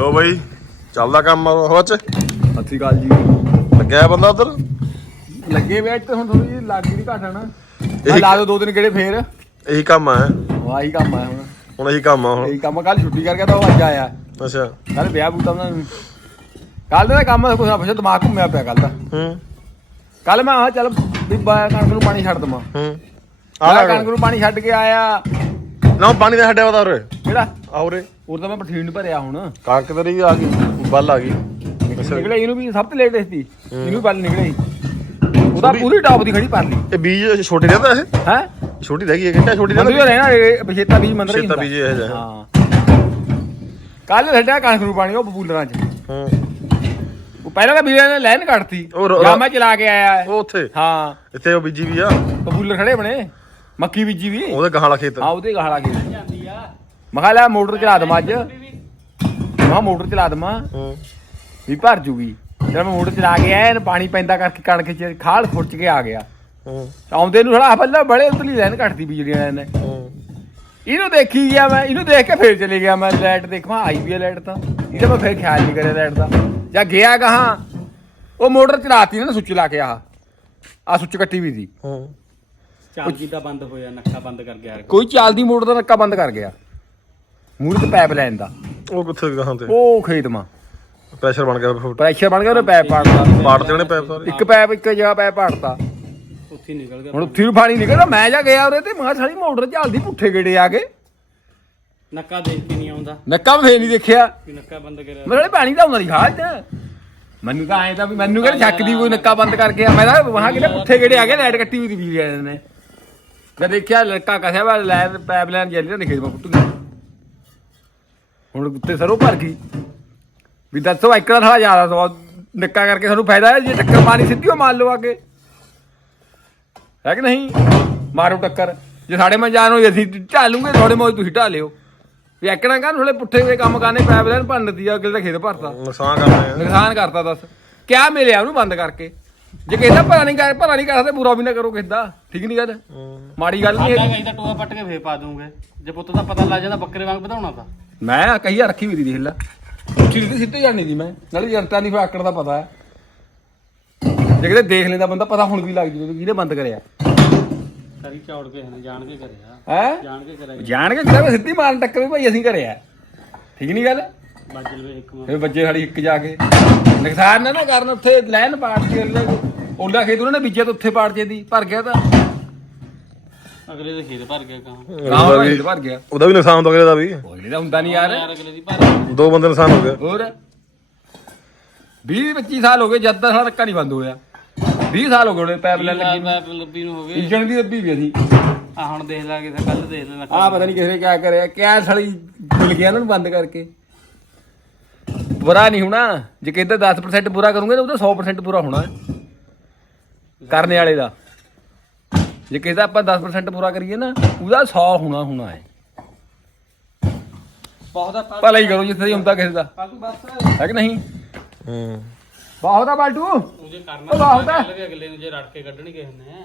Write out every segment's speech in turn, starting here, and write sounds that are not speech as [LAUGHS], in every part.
ਲੋ ਬਈ ਚੱਲਦਾ ਕੰਮ ਹੋ ਚ। ਸਤਿ ਸ਼੍ਰੀ ਅਕਾਲ ਜੀ। ਲੱਗਿਆ ਬੰਦਾ ਉਧਰ? ਲੱਗੇ ਵੇ ਤੇ ਹੁਣ ਥੋੜੀ ਜਿਹੀ ਲੱਗ ਗਈ ਘਾਟਾ ਨਾ। ਇਹੀ- ਆਹ ਲਾ ਦੋ ਦੋ ਦਿਨ ਕਿਹੜੇ ਫੇਰ। ਇਹੀ ਕੰਮ ਆ ਆਹੀ ਕੰਮ ਆ ਹੁਣ। ਹੁਣ ਇਹੀ ਕੰਮ ਆ ਹੁਣ। ਇਹੀ ਕੰਮ ਕੱਲ ਛੁੱਟੀ ਕਰਕੇ ਤਾਂ ਉਹ ਅੱਜ ਆਇਆ। ਅੱਛਾ। ਕੱਲ ਵਿਆਹ ਬੂਟਾ ਉਹਨਾਂ ਨੂੰ। ਕੱਲ ਦਾ ਕੰਮ ਕੁਛ ਨਾ ਪੁੱਛ ਦਿਮਾਗ ਘੁੰਮਿਆ ਪਿਆ ਕੱਲ ਦਾ। ਹੂੰ। ਕੱਲ ਮੈਂ ਆ ਚੱਲ ਵੀ ਬਾ- ਕਣਕ ਨੂੰ ਪਾਣੀ ਛੱਡ ਦਵਾਂ। ਹੂੰ। ਆ ਆ ਕਣਕ ਨੂੰ ਪਾਣੀ ਛੱਡ ਕੇ ਆਇਆ। ਨਾ ਪਾਣੀ ਦਾ ਛੱਡਿਆ ਵਾ ਉਰੇ। ਕਿਹੜਾ? ਆਉਰੇ ਉਹ ਤਾਂ ਮੈਂ ਪਠੀਨ ਭਰਿਆ ਹੁਣ। ਕਣਕ ਤੇਰੀ ਆ ਗਈ ਬੱਲ ਆ ਗਈ। ਨਿਕਲੇ ਇਹਨੂੰ ਵੀ ਸਭ ਤੋਂ ਲੇਟ ਸੀ ਇਹਨੂੰ ਬੱਲ ਨਿਕਲੇ। ਉਹਦਾ ਪੂਰੀ ਟੌਪ ਦੀ ਖੜੀ ਪਰ ਲਈ। ਇਹ ਬੀਜ ਛੋਟੇ ਰਹਿੰਦਾ ਇਹ? ਹੈ? ਛੋਟੀ ਰਹਿ ਗਈ ਹੈ ਕਿੰਨਾ ਛੋਟੀ ਰਹਿੰਦਾ ਰਹਿਣਾ ਇਹ ਬਛੇਤਾ ਬੀਜ ਮੰਦਰ ਹੀ ਹੁੰਦਾ। ਬੀਜ ਇਹ ਜਿਹਾ। ਹਾਂ। ਕੱਲ ਛੱਡਿਆ ਕਣਕ ਨੂੰ ਪਾਣੀ ਉਹ ਬਬੂਲਰਾਂ ਚ। ਹੂੰ। ਉਹ ਪਹਿਲਾਂ ਤਾਂ ਵੀਰੇ ਨੇ ਲਾਈਨ ਕੱਟਤੀ ਉਹ ਰੋ- ਜਾਂ ਮੈਂ ਚਲਾ ਕੇ ਆਇਆ। ਉਹ ਉੱਥੇ। ਹਾਂ। ਇੱਥੇ ਉਹ ਬੀਜੀ ਵੀ ਆ। ਬਬੂਲਰ ਖੜੇ ਬਣੇ। ਮੱਕੀ ਬੀਜੀ ਵੀ। ਉਹਦੇ ਗਾਹਾਂ ਵਾਲਾ ਖੇਤ। ਹਾਂ ਉਹਦੇ ਗਾਲਾ ਕੇ ਮੈਂ ਕਿਹਾ ਲੈ ਮੋਟਰ ਚਲਾ ਦਵਾਂ ਅੱਜ। ਮੈਂ ਕਿਹਾ ਮੋਟਰ ਚਲਾ ਦਵਾਂ। ਹੂੰ। ਵੀ ਭਰ ਜੂਗੀ। ਜਦ ਮੈਂ ਮੋਟਰ ਚਲਾ ਕੇ ਆਇਆ ਇਹਨੇ ਪਾਣੀ ਪੈਂਦਾ ਕਰਕੇ ਕਣਕ ਚ ਖਾਲ ਖੁਰਚ ਕੇ ਆ ਗਿਆ। ਹੂੰ। ਆਉਂਦੇ ਨੂੰ ਥੋੜਾ ਬੱਲਾ ਬੜੇ ਉਤਲੀ ਲਾਈਨ ਕੱਟਦੀ ਬਿਜਲੀਆਂ ਨੇ। ਹੂੰ। ਇਹਨੂੰ ਦੇਖੀ ਗਿਆ ਮੈਂ ਇਹਨੂੰ ਦੇਖ ਕੇ ਫੇਰ ਚਲੇ ਗਿਆ ਮੈਂ ਲਾਈਟ ਦੇਖਾਂ ਆਈ ਵੀ ਹੈ ਲਾਈਟ ਤਾਂ। ਇਹਦਾ ਮੈਂ ਫੇਰ ਖਿਆਲ ਨਹੀਂ ਕਰਿਆ ਲਾਈਟ ਦਾ। ਜਾਂ ਗਿਆ ਕਹਾਂ ਉਹ ਮੋਟਰ ਚਲਾਤੀ ਨਾ ਸੁੱਚ ਲਾ ਕੇ ਆਹ। ਆ ਸੁੱਚ ਕੱਟੀ ਵੀ ਸੀ। ਹੂੰ। ਚਾਲਜੀ ਦਾ ਬੰਦ ਹੋਇਆ ਨੱਕਾ ਬੰਦ ਕਰ ਗਿਆ ਕੋਈ ਚੱਲਦੀ ਮੋਟਰ ਦਾ ਨੱਕਾ ਬੰਦ ਕਰ ਗਿਆ। ਮੂਹਰੇ ਤੇ ਪੈਪ ਲੈਣ ਦਾ। ਉਹ ਕਿੱਥੇ ਗਾਹਾਂ ਤੇ? ਉਹ ਖੇਤ ਮਾ। ਪ੍ਰੈਸ਼ਰ ਬਣ ਗਿਆ ਫਿਰ। ਪ੍ਰੈਸ਼ਰ ਬਣ ਗਿਆ ਉਹਨੇ ਪੈਪ ਪਾੜਦਾ ਪਾੜ ਤੇ ਉਹਨੇ ਪੈਪ ਸਾਰੇ। ਇੱਕ ਪੈਪ ਇੱਕ ਜਗ੍ਹਾ ਪੈਪ ਪਾੜਤਾ। ਉੱਥੇ ਹੀ ਨਿਕਲ ਗਿਆ। ਹੁਣ ਉੱਥੇ ਨੂੰ ਪਾਣੀ ਨਿਕਲਦਾ। ਮੈਂ ਜਾ ਗਿਆ ਉਹਦੇ ਤੇ ਮੈਂ ਸਾਲੀ ਮੋਟਰ ਚੱਲਦੀ ਪੁੱਠੇ ਗੇੜੇ ਆ ਕੇ। ਨੱਕਾ ਦੇਖ ਕੇ ਨਹੀਂ ਆਉਂਦਾ। ਨੱਕਾ ਵੀ ਫੇਰ ਨਹੀਂ ਦੇਖਿਆ। ਵੀ ਨੱਕਾ ਬੰਦ ਕਰਿਆ। ਮੇਰੇ ਪਾਣੀ ਤਾਂ ਆਉਂਦਾ ਨਹੀਂ ਖਾਲ ਚ ਮੈਨੂੰ ਤਾਂ ਐਂ ਤਾਂ ਵੀ ਮੈਨੂੰ ਕਿਹੜਾ ਸ਼ੱਕ ਦੀ ਕੋਈ ਨੱਕਾ ਬੰਦ ਕਰਕੇ ਆ। ਮੈਂ ਤਾਂ ਵਹਾਂ ਕਿਹੜੇ ਪੁੱਠੇ ਗੇੜੇ ਆ ਗਏ ਲਾਈਟ ਕੱਟੀ ਹੋਈ ਦੀ ਬਿਜਲੀ ਵਾਲੇ ਨੇ। ਮੈਂ ਦੇਖਿਆ ਲੜਕਾ ਕਸਿਆ ਵਾ ਲਾਈਨ ਪੈਪ ਲਾਈਨ ਜਲੀ ਨਾ ਦਿਖੇ ਮੈਂ ਪੁੱਟ ਗਿਆ ਹੁਣ ਉੱਤੇ ਸਰੋਂ ਭਰ ਗਈ। ਵੀ ਦੱਸੋ ਇੱਕੜਾ ਥੋੜਾ ਜ਼ਿਆਦਾ ਸਵਾ ਨੱਕਾ ਕਰਕੇ ਸਾਨੂੰ ਫਾਇਦਾ ਹੈ ਜੇ ਟੱਕਰ ਮਾਰੀ ਸਿੱਧੀ ਉਹ ਮਾਰ ਲਓ ਅੱਗੇ। ਹੈ ਕਿ ਨਹੀਂ? ਮਾਰੋ ਟੱਕਰ। ਜੇ ਸਾਡੇ ਮੈਂ ਜਾਣੋ ਅਸੀਂ ਢਾਲੂਗੇ ਥੋੜੇ ਮੋਜ ਤੁਸੀਂ ਢਾਲਿਓ ਵੀ ਐਕਣਾ ਕਰਨ ਥੋੜੇ ਪੁੱਠੇ ਦੇ ਕੰਮ ਕਰਨੇ ਪੈਪ ਲਾਈਨ ਭੰਨ ਦਿੱਤੀ ਆ ਅਗਲੇ ਦਾ ਖੇਤ ਭਰਤਾ। ਨੁਕਸਾਨ ਕਰਦੇ ਆ ਨੁਕਸਾਨ ਕਰਤਾ ਦੱਸ। ਕਿਆ ਮਿਲਿਆ ਉਹਨੂੰ ਬੰਦ ਕਰਕੇ? ਜੇ ਕਹਿੰਦਾ ਭਲਾ ਨਹੀਂ ਕਰ ਭਲਾ ਨਹੀਂ ਕਰਦਾ ਪੂਰਾ ਵੀ ਨਾ ਕਰੋ ਕਿਸਦਾ ਠੀਕ ਨਹੀਂ ਗੱਲ? ਮਾੜੀ ਗੱਲ ਨਹੀਂ ਸਾਡਾ ਹੈਗੀ। ਗਈ ਤਾਂ ਟੋਆ ਪੱਟ ਕੇ ਫੇਰ ਪਾ ਦੂੰਗੇ। ਜੇ ਪੁੱਤ ਦਾ ਪਤਾ ਲੱਗ ਜਾਂਦਾ ਬੱਕਰੇ ਵਾਂਗ ਵਧਾਉਣਾ ਤਾਂ। ਮੈਂ ਕਹੀਆ ਰੱਖੀ ਵੀ ਦੀ ਦੇਖ ਲੈ ਉੱਚੀ ਤੇ ਸਿੱਧੇ ਜਾਣੀ ਦੀ ਮੈਂ। ਨਾਲੇ ਜਨਤਾ ਨਹੀਂ ਫਿਰ ਆਕੜ ਦਾ ਪਤਾ ਹੈ। ਜੇ ਕਿਤੇ ਦੇਖ ਲੈਂਦਾ ਬੰਦਾ ਪਤਾ ਹੁਣ ਵੀ ਲੱਗ ਜੂ ਵੀ ਕਿਹਨੇ ਬੰਦ ਕਰਿਆ। ਕਰੀ ਚੌੜ ਕੇ ਇਹਨੇ ਜਾਣ ਕੇ ਕਰਿਆ। ਹੈ? ਜਾਣ ਕੇ ਕਰਿਆ। ਜਾਣ ਕੇ ਕਿਹਾ ਵੀ ਸਿੱਧੀ ਮਾਰਨ ਟੱਕਰ ਵੀ ਭਾਈ ਅਸੀਂ ਕਰਿਆ। ਠੀਕ ਨਹੀਂ ਗੱਲ? ਵੱਜ ਲਵੇ ਇੱਕ ਵਾਰ। ਫਿਰ ਬੱਜੇ ਸਾਡੀ ਇੱਕ ਜਾ ਕੇ। ਨੁਕਸਾਨ ਨਾ ਨਾ ਕਰਨ ਉੱਥੇ ਲੈਣ ਪਾੜ ਕੇ ਉਹਲਾ ਖੇਤ ਉਹਨਾਂ ਨੇ ਬੀਜਿਆ ਤਾਂ ਉੱਥੇ ਪਾੜ ਜੇ ਦੀ ਭਰ ਗਿਆ ਤਾਂ। ਅਗਲੇ ਦੇ ਖੇਤ ਭਰ ਗਿਆ ਕਾਂ ਗਾਂਵ ਦਾ ਖੇਤ ਭਰ ਗਿਆ। ਉਹਦਾ ਵੀ ਨੁਕਸਾਨ ਹੁੰਦਾ ਅਗਲੇ ਦਾ ਵੀ। ਦਾ ਹੁੰਦਾ ਨਹੀਂ ਯਾਰ। ਯਾਰ ਅਗਲੇ ਦੀ ਭਰ ਗਿਆ। ਦੋ ਬੰਦੇ ਨੁਕਸਾਨ ਹੋ ਗਿਆ ਹੋਰ? 20 25 ਸਾਲ ਹੋ ਗਏ ਜਦ ਦਾ ਸਾਡਾ ਨਹੀਂ ਬੰਦ ਹੋਇਆ। 20 ਸਾਲ ਹੋ ਗਏ ਉਹਨੇ ਪੈਪ ਲੈ ਲੱਗੀ ਪੈਪ ਲੱਭੀ ਨੂੰ ਹੋ ਗਏ। ਇੰਜਣ ਦੀ ਦੱਬੀ ਵੀ ਅਸੀਂ। ਆ ਹੁਣ ਦੇਖ ਲਾ ਕਿਸੇ ਕੱਲ ਦੇਖ ਲੈ ਨੱਕਾ ਆ ਪਤਾ ਨਹੀਂ ਕਿਸੇ ਨੇ ਕਿਆ ਕਰਿਆ। ਕਿਆ ਸਾਲੀ ਭੁੱਲ ਗਿਆ ਇਹਨਾਂ ਨੂੰ ਬੰਦ ਕਰਕੇ। ਬੁਰਾ ਨਹੀਂ ਹੋਣਾ। ਜੇ ਕਹਿੰਦਾ 10% ਪੂਰਾ ਕਰੂੰਗੇ ਤਾਂ ਉਹਦਾ 100% ਪੂਰਾ ਹੋਣਾ। ਹੈ ਕਰਨੇ ਵਾਲੇ ਦਾ। ਜੇ ਕਹਿੰਦਾ ਆਪਾਂ 10% ਪੂਰਾ ਕਰੀਏ ਨਾ ਉਹਦਾ 100 ਹੋਣਾ ਹੋਣਾ ਹੈ। ਬਹੁਤ ਆ ਭਲਾ ਹੀ ਕਰੋ ਜਿੱਥੇ ਹੁੰਦਾ ਕਿਸੇ ਦਾ। ਬਸ। ਹੈ ਕਿ ਨਹੀਂ? ਹੂੰ। ਬਹੁਤ ਆ ਬਾਲਟੂ। ਉਹ ਜੇ ਕਰਨਾ ਉਹ ਬਾਹਰ ਵੀ ਅਗਲੇ ਨੂੰ ਜੇ ਰੜ ਕੇ ਕੱਢਣੀ ਕਿਸੇ ਨੇ।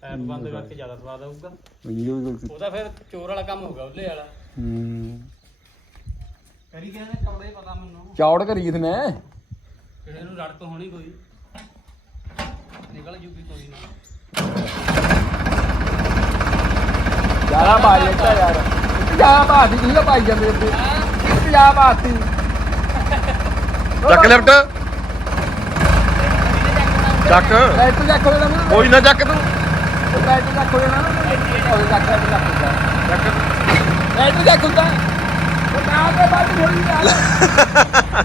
ਪੈਪ ਬੰਦ ਕਰਕੇ ਜ਼ਿਆਦਾ ਸਵਾਦ ਆਊਗਾ। ਉਹਦਾ ਫਿਰ ਚੋਰ ਵਾਲਾ ਕੰਮ ਹੋਊਗਾ ਉਹਲੇ ਵਾਲਾ। ਹੂੰ। ਕਰੀ ਕਿਸੇ ਨੇ ਚੌੜੇ ਪਤਾ ਮੈਨੂੰ। ਚੌੜ ਕਰੀ ਕਿਸ ਨੇ ਕਿਸੇ ਨੂੰ ਰੜਕ ਹੋਣੀ ਕੋਈ। ਨਿਕਲ ਜੂਗੀ ਕੋਈ ਨਾ। ਜ਼ਿਆਦਾ ਬਾਜ ਇੱਟਾ ਯਾਰ। ਜ਼ਿਆਦਾ ਬਾਤ ਹੀ ਤੁਸੀਂ ਪਾਈ ਜਾਂਦੇ ਇੱਥੇ। ਜ਼ਿਆਦਾ ਬਾਤ ਹੀ ਚੱਕ ਲੈਫਟ। ਚੱਕ। ਚੱਕ ਹੋ ਜਾਣਾ। ਨਾ ਕੋਈ ਨਾ ਚੱਕ ਤੂੰ। ਲਾਈਟ ਚੱਕ ਹੋ ਜਾਣਾ। ਨਾ ਉਹ ਚੱਕ ਲਾਈਟ ਚੱਕ ਹੁੰਦਾ ਲਾਈਟ ਚੱਕ। ਹੁੰਦਾ। ਉਹ ਤਾਂ ਕੇ ਬਾਅਦ ਹੋਈ ਯਾਰ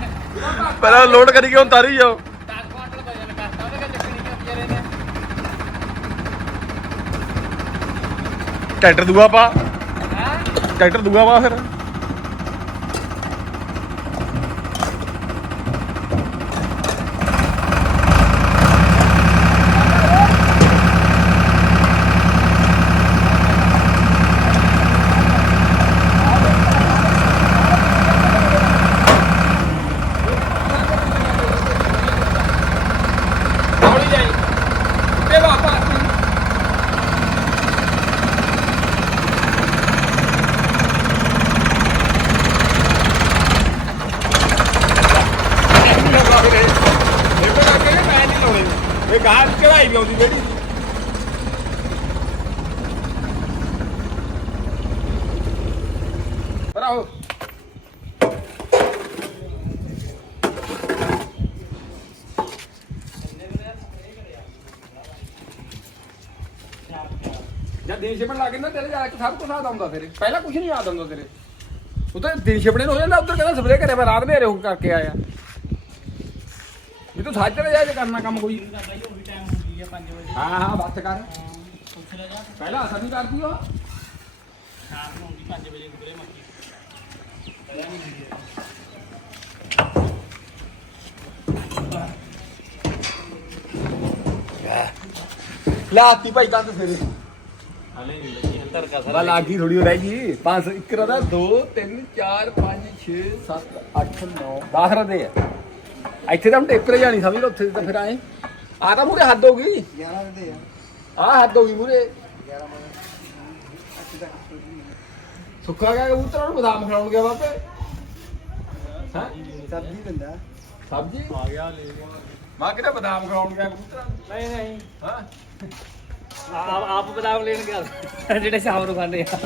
ਪਹਿਲਾਂ ਲੋਡ ਕਰੀ ਕੇ ਹੁਣ ਤਾਰੀ ਜਾਓ 10 ਕੁਆਂਟਲ ਵਜਨ ਕਰਤਾ ਉਹਦੇ ਕਿ ਚੱਕਣੀ ਕਿ ਵਿਚਾਰੇ ਨੇ ਟਰੈਕਟਰ ਦੂਆ ਪਾ। ਟਰੈਕਟਰ ਦੂਆ ਪਾ ਫਿਰ। ਦਿਨ ਛਿਪਣ ਲੱਗ ਨਾ ਤੇਰੇ ਜਾ ਕੇ ਸਭ ਕੁਝ ਯਾਦ ਆਉਂਦਾ ਤੇਰੇ। ਪਹਿਲਾਂ ਕੁਝ ਨਹੀਂ ਯਾਦ ਆਉਂਦਾ ਤੇਰੇ। ਉਹ ਤਾਂ ਦਿਨ ਛਿਪਣੇ ਨੂੰ ਹੋ ਜਾਂਦਾ, ਉਧਰ ਕਹਿੰਦਾ ਸਪਰੇਅ ਕਰਿਆ ਮੈਂ ਰਾਤ ਮੇਰੇ ਉਹ ਕਰਕੇ ਆਇਆ। ਵੀ ਤੂੰ ਸਾਜਰੇ ਜਾ ਕੇ ਕਰਨਾ ਕੰਮ ਕੋਈ। ਹਾਂ ਹਾਂ ਬੱਤ ਕਰ। ਪਹਿਲਾਂ ਅਸਰ ਨਹੀਂ ਕਰਦੀ ਉਹ। ਸ਼ਾਮ ਨੂੰ ਹੁੰਦੀ 5 ਵਜੇ ਗੁਰੇ ਮੱਕੀ ਪਹਿਲਾਂ ਨਹੀਂ ਹੁੰਦੀ ਲਾਤੀ ਭਾਈ ਕੰਦ ਫੇਰੇ ਬਾ ਲਾਗੀ ਥੋੜੀ ਰਹਿ ਗਈ। 5 ਇੱਕ ਰਦਾ 2 3 4 5 6 7 8 9 10 ਰਦੇ ਆ। ਇੱਥੇ ਤਾਂ ਹੁਣ ਟੇਪਰੇ ਜਾਣੀ ਸਮਝ ਲਓ ਉੱਥੇ ਤਾਂ ਫਿਰ ਆਏ ਆ ਤਾਂ ਮੂਰੇ ਹੱਦ ਹੋ ਗਈ। 11 ਦੇ ਆ। ਆ ਹੱਦ ਹੋ ਗਈ ਮੂਰੇ 11 ਮਨ ਸੁੱਕਾ ਗਿਆ ਕਬੂਤਰਾਂ ਨੂੰ ਬਦਾਮ ਖਿਲਾਉਣ ਗਿਆ ਬਾਪੇ। ਹਾਂ? ਸਬਜ਼ੀ ਦਿੰਦਾ। ਸਬਜੀ? ਆ ਗਿਆ ਲੈ ਗਿਆ। ਮਾਂ ਕਿਹੜਾ ਬਦਾਮ ਖਿਲਾਉਣ ਗਿਆ ਕਬੂਤਰਾਂ ਨਹੀਂ ਨਹੀਂ। ਹਾਂ? ਆਪ ਆਪ ਬਦਾਮ ਲੈਣ ਗਿਆ। ਜਿਹੜੇ ਸ਼ਾਮ ਨੂੰ ਖਾਂਦੇ ਆ।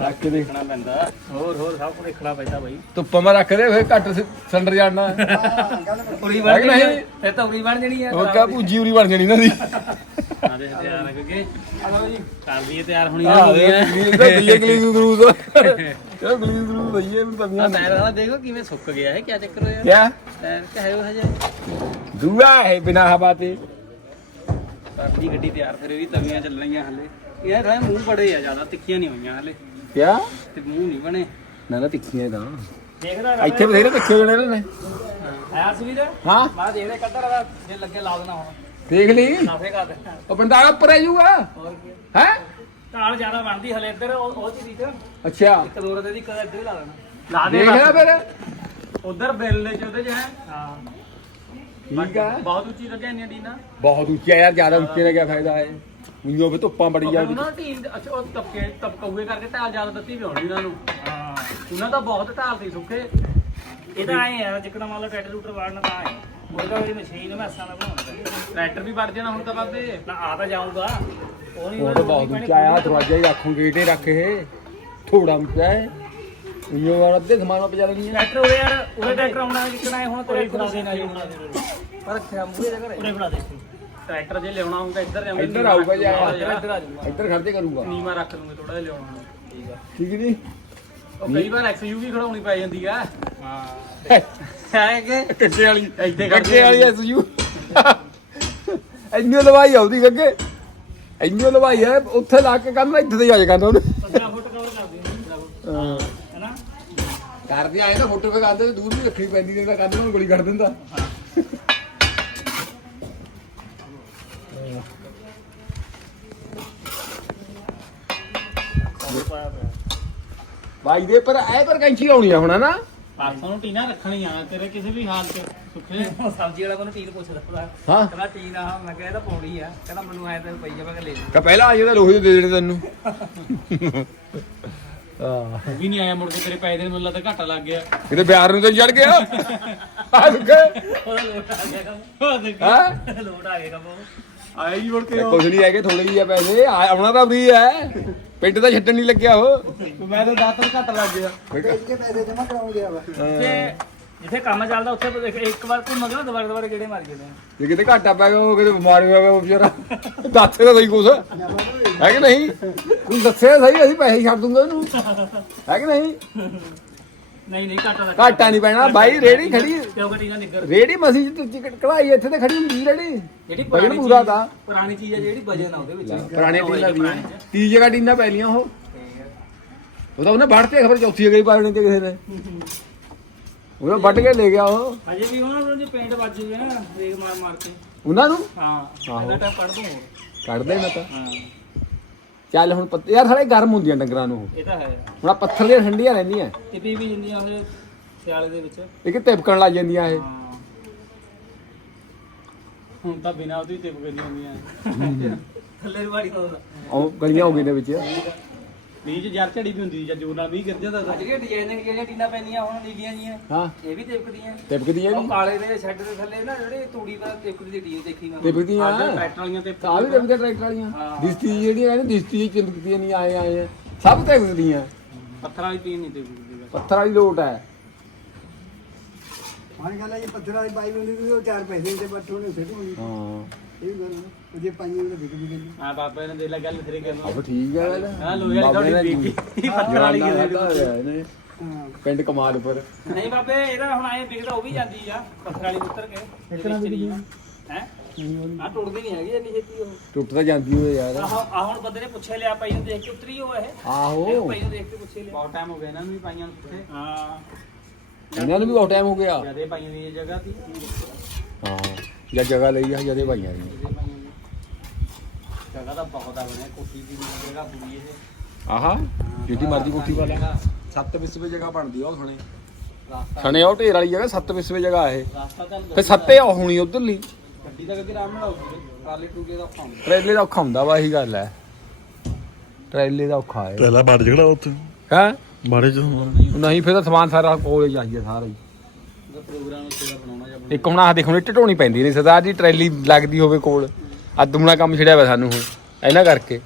ਰੱਖ ਕੇ ਦੇਖਣਾ ਪੈਂਦਾ। ਹੋਰ ਹੋਰ ਸਭ ਕੁਝ ਦੇਖਣਾ ਪੈਂਦਾ ਬਾਈ। ਧੁੱਪਾਂ ਮੈਂ ਰੱਖ ਦੇ ਫੇਰ ਘੱਟ ਸੰਡਰ ਜਾਣਾ ਉਰੀ ਬਣ ਜਣੀ? ਫਿਰ ਤਾਂ ਉਰੀ ਬਣ ਜਣੀ ਆ। ਉਹ ਕਾ ਭੂਜੀ ਉਰੀ ਬਣ ਜਾਣੀ ਨਾ ਦੀ। ਆ ਦੇ ਤਿਆਰ ਲੱਗੇ ਕਰ ਲਈਏ ਤਿਆਰ ਹੋਣੀ ਆ ਹੋ ਦੇ ਗਈਆਂ ਗਲੀਜ਼ ਦਾ ਦਈਏ ਗਲੀਜ਼। ਗਰੂਜ਼ ਇਹ ਗਲੀਜ਼ ਗਰੂਜ਼ ਦਈਏ ਨੂੰ ਆ ਤਵੀਆਂ ਟਾਇਰ ਵਾਲਾ ਦੇਖੋ ਕਿਵੇਂ ਸੁੱਕ ਗਿਆ ਹੈ ਕੀ ਚੱਕਰ ਹੋਇਆ? ਕਿਆ? ਟਾਇਰ ਕਿ ਹੈ ਉਹ ਹਜੇ? ਦੂਆ ਹੈ ਬਿਨਾ ਹਵਾ ਤੇ। ਸਾਡੀ ਗੱਡੀ ਤਿਆਰ ਫਿਰ ਵੀ ਤਵੀਆਂ ਚੱਲਣੀਆਂ ਹਲੇ। ਯਾਰ ਮੂੰਹ ਬੜੇ ਆ ਜ਼ਿਆਦਾ ਤਿੱਖੀਆਂ ਨਹੀਂ ਹੋਈਆਂ ਹਲੇ। ਕਿਆ? ਤੇ ਮੂੰਹ ਨਹੀਂ ਬਣੇ। ਨਾ ਨਾ ਤਿੱਖੀਆਂ ਤਾਂ। ਦੇਖਦਾ ਇੱਥੇ ਬਥੇਰੇ ਤਿੱਖੇ ਜਣੇ ਨੇ ਆਇਆ ਸੀ ਵੀਰ ਹਾਂ। ਮੈਂ ਦੇਖਦੇ ਕੱਢਾ ਦਾ ਜੇ ਲੱਗੇ ਲਾ ਦੇਣਾ ਹੁਣ। ਦੇਖ ਲਈ? ਸਾਫੇ ਕਰ ਦੇ। ਉਹ ਬੰਦਾ ਉੱਪਰ ਆ ਜਾਊਗਾ। ਹੋਰ ਕੀ? ਹੈ? ਢਾਲ ਜ਼ਿਆਦਾ ਬਣਦੀ ਹਲੇ ਇੱਧਰ ਉਹ ਉਹ ਚੀਜ਼ ਅੱਛਾ। ਇੱਕ ਦੋ ਰਦੇ ਦੀ ਕਦੇ ਇੱਧਰ ਹੀ ਲਾ ਦੇਣਾ। ਲਾ ਦੇ ਦੇਖਣਾ ਫਿਰ। ਉਧਰ ਬਿੱਲ ਚ ਉਹਦੇ ਚ ਹੈ। ਹਾਂ। ਠੀਕ ਆ। ਬਹੁਤ ਉੱਚੀ ਲੱਗਿਆ ਇੰਨੀਆਂ ਟੀਨਾਂ ਬਹੁਤ ਉੱਚਾ ਯਾਰ ਜ਼ਿਆਦਾ ਉੱਚੇ ਦਾ ਕੀ ਫਾਇਦਾ ਹੈ। ਮੈਨੂੰ ਵੀ ਧੁੱਪਾਂ ਬੜੀ ਆ। ਉਹਨਾਂ ਨੂੰ ਟੀਨ ਅੱਛਾ ਉਹ ਤਪਕੇ ਤਪਕੂਏ ਕਰਕੇ ਢਾਲ ਜ਼ਿਆਦਾ ਦਿੱਤੀ ਵੀ ਹੋਣੀ ਉਹਨਾਂ ਨੂੰ। ਹਾਂ। ਉਹਨਾਂ ਦਾ ਬਹੁਤ ਢਾਲ ਸੀ ਸੁੱਕੇ ਇਹ ਤਾਂ ਐ ਆ ਜਿੱਕਣਾ ਮੰਨ ਲਓ ਟਰੈਕਟਰ ਰੂਟਰ ਵਾੜਨਾ ਤਾਂ ਐ। ਉਹਦਾ ਉਹਦੀ ਮਸ਼ੀਨ ਮੈਸਾਂ ਦਾ ਬਣਾਉਣਾ ਟਰੈਕਟਰ ਵੀ ਵੜ ਜਾਣਾ ਹੁਣ ਤਾਂ ਬਾਬੇ। ਨਾ ਆ ਤਾਂ ਜਾਊਗਾ। ਉਹ ਨਹੀਂ ਉਹ ਤਾਂ ਬਹੁਤ ਉੱਚਾ ਆ ਦਰਵਾਜ਼ਾ ਹੀ ਰੱਖੂ ਗੇਟ ਹੀ ਰੱਖ ਇਹ। ਥੋੜਾ ਉੱਚਾ ਹੈ। ਉਹ ਵਾਰ ਅੱਧੇ ਸਮਾਨ ਮਾ ਪਜਾ ਲੈਣੀ ਹੈ। ਟਰੈਕਟਰ ਉਹਦੇ ਯਾਰ ਉਹਦੇ ਟਰੈਕਟਰ ਆਉਣਾ ਜਿੱਕਣਾ ਐ ਹੁਣ ਤੇਰੇ ਖੜਾ ਦੇਣਾ ਜੀ ਪਰ ਰੱਖਿਆ ਮੂਹਰੇ ਦੇ ਘਰੇ। ਉਹਨੇ ਫੜਾ ਦੇ ਟਰੈਕਟਰ ਜੇ ਲਿਆਉਣਾ ਹੋਊਗਾ ਇੱਧਰ ਆਊਗਾ ਜੀ। ਇੱਧਰ ਆ ਜਾਊਗਾ। ਇੱਧਰ ਖੜਦੇ ਕਰੂਗਾ। ਨੀਵਾ ਰੱਖ ਲੂੰਗੇ ਥੋੜਾ ਜਿਹਾ ਲਿਆਉਣਾ। ਠੀਕ ਆ ਠੀਕ ਨਹੀਂ ਉਹ ਕਈ ਵਾਰ ਐਕਸਯੂ ਵੀ ਖੜਾਉਣੀ ਪੈ ਜਾਂਦੀ ਆ। ਹਾਂ। ਹੈ ਕਿ? ਕੱਕੇ ਵਾਲੀ। ਇੱਥੇ ਕੱਕੇ ਵਾਲੀ ਐਸਯੂ ਇੰਨੀ ਲਵਾਈ ਆਉਦੀ ਗੱਗੇ ਇੰਨੀ ਲਵਾਈ ਹੈ ਉੱਥੇ ਲਾ ਕੇ ਕਰਨਾ ਇੱਥੇ ਤੇ ਜਾ ਕੇ ਕਰਨਾ ਉਹਨੇ। 15 ਫੁੱਟ ਕਵਰ ਕਰ ਦੇ ਹਾਂ। ਹੈਨਾ? ਕਰਦੇ ਆਏ ਨਾ ਫੋਟੋ ਕਰਾਉਂਦੇ ਤੇ ਦੂਰ ਵੀ ਰੱਖਣੀ ਪੈਂਦੀ ਨਹੀਂ ਤਾਂ ਕੰਧ ਨੂੰ ਗੋਲੀ ਕੱਢ ਦਿੰਦਾ। ਬਾਈ ਦੇ ਪਰ ਐ ਪਰ ਕੈਂਚੀ ਆਉਣੀ ਆ ਹੁਣ ਨਾ? ਪਾਸੋਂ ਨੂੰ ਟੀਨਾ ਰੱਖਣੀ ਆ ਤੇਰੇ ਕਿਸੇ ਵੀ ਹਾਲ 'ਚ ਸੁੱਖੇ। ਸਬਜ਼ੀ ਵਾਲਾ ਮੈਨੂੰ ਟੀਨ ਪੁੱਛਦਾ ਉਹਦਾ ਹਾਂ। ਕਹਿੰਦਾ ਟੀਨ ਆ ਮੈਂ ਕਿਹਾ ਇਹ ਤਾਂ ਪਾਉਣੀ ਆ। ਕਹਿੰਦਾ ਮੈਨੂੰ ਐ ਤਾਂ ਪਈ ਜਾਵਾਂਗਾ ਲੈ ਲੈ ਕਾ ਪਹਿਲਾਂ ਆ ਜਿਹੜਾ ਲੋਹੇ ਦੇ ਦੇਣੇ ਤੈਨੂੰ। ਉਹ ਵੀ ਨਹੀਂ ਆਇਆ ਮੁੜ ਕੇ ਤੇਰੇ ਪੈਸੇ ਦੇ ਮੈਨੂੰ ਲੱਗਦਾ ਘਾਟਾ ਲੱਗ ਗਿਆ। ਕਿਤੇ ਬਿਆਰ ਨੂੰ ਤਾਂ ਚੜ ਗਿਆ? ਆ ਸੁੱਕੇ ਉਹਦਾ ਲੋਟ ਆ ਗਿਆ ਕੰਮ। ਉਹ ਦੇਖ ਹਾਂ? ਲੋਟ ਆ ਗਿਆ ਕੰਮ ਉਹ। ਆਇਆ ਹੀ ਮੁੜ ਕੇ ਕੁਝ ਨਹੀਂ ਹੈਗੇ ਥੋੜੇ ਜਿਹੇ ਆ ਪੈਸੇ। ਆ- ਆਉਣਾ ਤਾਂ ਵੀ ਹੈ। ਪਿੰਡ ਦਾ ਛੱਡਣ ਨਹੀਂ ਲੱਗਿਆ ਉਹ। ਮੈਂ ਤਾਂ ਦਾਤਰ ਘਾਟਾ ਲੱਗ ਗਿਆ। ਕੇ ਪੈਸੇ ਜਮਾ ਕਰਾਉਣ ਗਿਆ ਵਾ। ਤੇ ਜਿੱਥੇ ਕੰਮ ਚੱਲਦਾ ਉੱਥੇ ਇੱਕ- ਇੱਕ ਵਾਰ ਘੁੰਮ ਗਿਆ ਨਾ ਦੁਬਾਰਾ ਦੁਬਾਰਾ ਕਿਹੜੇ ਮਾਰ ਗਏ ਨੇ। ਜੇ ਕਿਤੇ ਘਾਟਾ ਪੈ ਗਿਆ ਉਹ ਕਿਤੇ ਬਿਮਾਰ ਹੋਇਆ ਉਹ ਵਿਚਾਰਾ। ਦੱਸੇ ਤਾਂ ਸਹੀ ਕੁਛ। ਹੈ ਕਿ ਨਹੀਂ? ਤੂੰ ਦੱਸਿਆ ਸਹੀ ਅਸੀਂ ਪੈਸੇ ਛੱਡ ਦੂੰਗਾ ਉਹਨੂੰ। ਹੈ ਕਿ ਨਹੀਂ? ਨਹੀਂ ਨਹੀਂ ਘਾਟਾ ਲੱਗ ਘਾਟਾ ਨਹੀਂ ਪੈਣਾ। ਬਾਈ ਰੇੜੀ ਖੜੀ। ਕਿਉਂ ਗੱਡੀਆਂ ਨਿੱਗਰ? ਰੇੜੀ ਮਸੀ ਟਿਕਟ ਕਢਾਈ ਇੱਥੇ ਤੇ ਖੜੀ ਹੁੰਦੀ ਰੇੜੀ। ਜਿਹੜੀ ਵਜਨ ਪੁਰਾਣੀ ਪੂਰਾ ਚੀਜ਼- ਤਾਂ। ਪੁਰਾਣੀ ਚੀਜ਼ ਹੈ ਜਿਹੜੀ ਵਜਨ ਆ ਉਹਦੇ ਵਿੱਚ। ਪੁਰਾਣੇ ਪੁਰਾਣੀ ਚ। ਤੀ ਜਗ੍ਹਾ ਟੀਨਾਂ ਪੈ ਲੀਆਂ ਉਹ। ਉਹ ਤਾਂ ਉਹਨੇ ਵੱਢ ਤੇ ਖਬਰ ਚੌਥੀ ਜਗ੍ਹਾ ਹੀ ਪਾ ਦੇਣੀ ਤੇ ਕਿਸੇ ਨੇ ਉਹਨੇ ਵੱਢ ਕੇ ਲੈ ਗਿਆ ਉਹ। ਅਜੇ ਵੀ ਉਹਨਾਂ ਨੂੰ ਜੇ ਪੇਂਟ ਵੱਜ ਜੂਗੇ ਨਾ ਰੇਗ ਮਾਰ ਮਾਰ ਕੇ। ਉਹਨਾਂ ਨੂੰ? ਹਾਂ। ਇਹਦਾ ਟਾਈਮ ਕੱਢ ਦੂੰ ਕੱਢ ਦੇ ਮੈਂ ਤਾਂ। ਹਾਂ। ਚੱਲ ਹੁਣ ਪੱਤੇ ਯਾਰ ਸਾਲੇ ਗਰਮ ਹੁੰਦੀਆਂ ਡੰਗਰਾਂ ਨੂੰ। ਉਹ। ਇਹ ਤਾਂ ਹੈ। ਹੁਣ ਆਹ ਪੱਥਰ ਦੀਆਂ ਠੰਡੀਆਂ ਰਹਿੰਦੀਆਂ। ਟਿੱਪੀ ਵੀ ਜਿੰਦੀਆਂ ਉਹ ਸਿਆਲੇ ਦੇ ਵਿੱਚ। ਇਹ ਕਿ ਤਿਪਕਣ ਲੱਗ ਜਾਂਦੀਆਂ ਇਹ। ਹਾਂ। ਹੁਣ ਤਾਂ ਬਿਨਾਂ ਉਹਦੀ ਟਿਪ ਗਈ ਹੁੰਦੀਆਂ। ਥੱਲੇ ਵਾਲੀ ਤੋਂ। ਉਹ ਗਲੀਆਂ ਹੋ ਗਈਆਂ ਦੇ ਵਿੱਚ। ਮੀਂਹ ਚ ਜਰ ਝੜੀ ਵੀ ਹੁੰਦੀ ਸੀ ਜਾਂ ਜੋਰ ਨਾਲ ਮੀਂਹ ਗਿਰ ਜਾਂਦਾ ਤਾਂ ਜਿਹੜੀਆਂ ਡਿਜ਼ਾਈਨਿੰਗ ਜਿਹੜੀਆਂ ਟੀਨਾਂ ਪੈਂਦੀਆਂ ਹੁਣ ਨੀਲੀਆਂ ਜੀਆਂ। ਹਾਂ। ਇਹ ਵੀ ਤਿਪਕਦੀਆਂ। ਟਿਪਕਦੀਆਂ ਉਹ ਵੀ ਕਾਲੇ ਦੇ ਸ਼ੈੱਡ ਦੇ ਥੱਲੇ ਨਾ ਜਿਹੜੇ ਤੂੜੀ ਦਾ ਤਿਪਕਦੀ ਦੀ ਟੀਨ ਦੇਖੀ ਮੈਂ। ਟਿਪਕਦੀਆਂ ਆਹ ਟਰੈਕਟਰ ਵਾਲੀਆਂ ਤੇ ਆ ਵੀ ਟਿਪਕਦੀਆਂ ਟਰੈਕਟਰ ਵਾਲੀਆਂ। ਦਿਸਤੀ ਜਿਹੜੀਆਂ ਨੇ ਦਿਸਤੀ ਚਿੰਦਕਦੀਆਂ ਨਹੀਂ ਆਏ ਆਏ ਆ। ਸਭ ਟਿਪਕਦੀਆਂ ਪੱਥਰਾਂ ਵਾਲੀ ਟੀਨ ਨਹੀਂ ਤੇ ਪੱਥਰ ਵਾਲੀ ਲੋਟ ਹੈ। ਹਾਂ ਗੱਲ ਹੈ ਇਹ ਪੱਥਰ ਵਾਲੀ ਪਾਈ ਹੁੰਦੀ ਸੀ ਉਹ ਚਾਰ ਪੈਸੇ ਦੇ ਬੱਟ ਉਹਨੇ ਸਿੱਟ ਹੋਣੀ। ਹਾਂ। ਇਹ ਵੀ ਗੱਲ ਹੈ। ਉਹ ਜੇ ਪਾਈ ਉਹਨੇ ਵਿਕ ਵੀ ਗਈ ਆ ਬਾਬਾ ਨੇ ਦੇ ਲਾ ਗੱਲ ਤੇਰੇ ਕਰਨਾ। ਅਬ ਠੀਕ ਹੈ ਗੱਲ ਹਾਂ ਲੋਹੇ ਵਾਲੀ ਥੋੜੀ ਵਿਕੀ ਪੱਥਰ ਵਾਲੀ ਇਹਨੇ। ਹਾਂ। ਪਿੰਡ ਕਮਾਲਪੁਰ। ਨਹੀਂ ਬਾਬੇ ਇਹਦਾ ਹੁਣ ਐ ਵਿਕਦਾ ਉਹ ਵੀ ਜਾਂਦੀ ਆ। ਪੱਥਰ ਵਾਲੀ ਉੱਤਰ ਕੇ। ਹੈ। ਆ ਟੁੱਟਦੀ ਨਹੀਂ ਹੈਗੀ ਇੰਨੀ ਛੇਤੀ ਉਹ। ਟੁੱਟ ਤਾਂ ਜਾਂਦੀ ਹੋਏ ਯਾਰ। ਆਹ ਆਹ ਹੁਣ ਬੰਦੇ ਨੇ ਪੁੱਛੇ ਲਿਆ ਨੂੰ ਦੇਖ ਕੇ ਉਤਰੀ ਉਹ ਇਹ। ਆਹੋ। ਨੂੰ ਦੇਖ ਕੇ ਪੁੱਛੇ ਲਿਆ। ਬਹੁਤ ਟਾਈਮ ਹੋ ਗਿਆ ਇਹਨਾਂ ਨੂੰ ਵੀ ਪਾਈਆਂ ਨੂੰ ਕਿੱਥੇ ਹਾਂ। ਇਹਨਾਂ ਨੂੰ ਵੀ ਬਹੁਤ ਟਾਈਮ ਹੋ ਗਿਆ। ਜਦੇ ਪਾਈਆਂ ਦੀ ਇਹ ਜਗ੍ਹਾ ਸੀ ਹਾਂ। ਜਾਂ ਜਗ੍ਹਾ ਲਈ ਆ ਜਦੇ ਭਾਈਆਂ ਦੀ। ਜਦੇ ਪਾਈਆਂ ਦੀ ਜਗ੍ਹਾ ਤਾਂ ਬਹੁਤ ਆ ਕੋਠੀ ਦੀ ਵੀ ਜਗ੍ਹਾ ਪੂਰੀ ਇਹ। ਆਹਾ ਜਿੱਡੀ ਮਰਜ਼ੀ ਕੋਠੀ ਪਾ ਲੈ। ਸੱਤ ਵਿਸਵੇ ਜਗ੍ਹਾ ਬਣਦੀ ਆ ਉਹ ਰਾਸਤਾ ਥਣੇ ਉਹ ਢੇਰ ਵਾਲੀ ਜਗ੍ਹਾ ਸੱਤ ਵਿਸਵੇ ਜਗ੍ਹਾ ਇਹ। ਰਾਸਤਾ ਤਾਂ ਤੇ ਸੱਤੇ ਆ ਹੋਣੀ ਉਧਰਲੀ। ਗੱਡੀ ਦਾ ਕਿਤੇ ਆਰਾਮ ਨਾਲ ਆਉਗੀ ਟਰਾਲੀ ਟੂਕੇ ਦਾ ਫਾਰਮ ਟਰੇਲੇ ਦਾ ਔਖਾ ਹੁੰਦਾ ਵਾ ਇਹੀ ਗੱਲ ਹੈ ਟਰੇਲੇ ਦਾ ਔਖਾ ਹੈ ਪਹਿਲਾ ਬਾੜ ਜਿਹੜਾ ਉੱਥੇ। ਹੈ? ਬਾੜੇ ਚ ਨਹੀਂ। ਫਿਰ ਤਾਂ ਸਮਾਨ ਸਾਰਾ ਕੋਲੇ ਚਾਹੀਏ ਸਾਰਾ ਹੀ। ਦਾ ਪ੍ਰੋਗਰਾਮ ਉੱਥੇ ਦਾ ਬਣਾਉਣਾ ਜਾਂ ਇੱਕ ਹੁਣ ਆਹ ਦੇਖੋ ਢਟੋਣੀ ਪੈਂਦੀ ਨਹੀਂ ਸਰਦਾਰ ਜੀ ਟਰੈਲੀ ਲੱਗਦੀ ਹੋਵੇ ਕੋਲ। ਅਦਮਣਾ ਕੰਮ ਛੜਿਆ ਵਾ ਸਾਨੂੰ ਹੁਣ ਇਹਨਾਂ ਕਰਕੇ।